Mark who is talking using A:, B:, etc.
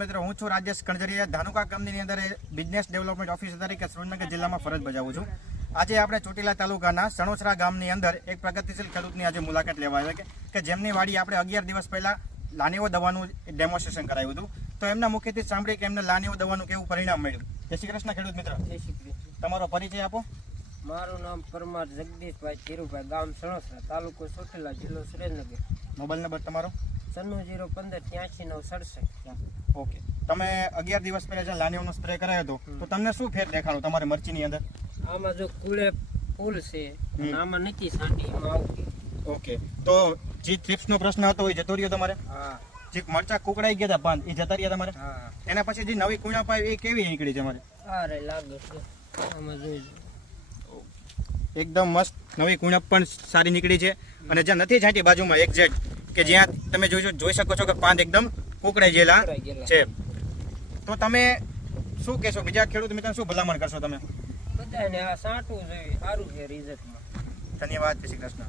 A: મિત્રો હું છું રાજેશ કણજરિયા. ધાનુકા કંપનીની અંદર બિઝનેસ ડેવલપમેન્ટ ઓફિસર તરીકે સુરેન્દ્રનગર જિલ્લામાં ફરજ બજાવું છું. આજે આપણે ચોટીલા તાલુકાના સણોસરા ગામની અંદર એક પ્રગતિશીલ ખેડૂતની આજે મુલાકાત લેવા છે કે જેમની વાડી આપણે અગિયાર દિવસ પહેલાં લાનીઓ દવાનું ડેમોન્સ્ટ્રેશન કરાવ્યું હતું. તો એમના મુખ્યથી સાંભળી કે એમને લાનીઓ દવાનું કેવું પરિણામ મળ્યું. જય શ્રી કૃષ્ણ ખેડૂત મિત્ર.
B: જય શ્રી કૃષ્ણ.
A: તમારો પરિચય આપો.
B: મારું નામ પરમાર જગદીશભાઈ ધીરુભાઈ ગામ સણોસરા તાલુકો ચોટીલા જિલ્લો સુરેન્દ્રનગર.
A: મોબાઈલ નંબર તમારો?
B: સન્નું જીરો પંદર ત્યાંસી નવ સડસઠ
A: ઓકે. તમે અગિયાર દિવસ પહેલા જે લાનીઓનો સ્પ્રે કરાયો હતો તો તમને શું ફેર દેખાડો તમારે મરચીની અંદર?
B: આમાં જો કુળે ફૂલ છે આમાં નથી સાંટી આવતી.
A: ઓકે. તો જે થ્રિપ્સનો પ્રશ્ન હતો એ જતો રહ્યો તમારે?
B: હા.
A: જે મરચા કુકડાઈ ગયા હતા પાન એ જતા રહ્યા તમારે?
B: હા.
A: એના પછી જે નવી કુણા પાય એ કેવી નીકળી છે તમારે
B: અરે લાગે
A: એકદમ મસ્ત નવી કુણપ પણ સારી નીકળી છે. અને જ્યાં નથી છાંટી બાજુમાં એક્ઝેક્ટ કે જ્યાં તમે જોઈ જોઈ શકો છો કે પાન એકદમ કુકડાઈ ગયેલા. છે. તો તમે શું કહેશો? બીજા ખેડૂત મિત્રોને શું ભલામણ કરશો તમે?
B: બધાને આ સાટું જોઈએ સારું છે રિઝલ્ટમાં
A: ધન્યવાદ શ્રી કૃષ્ણ.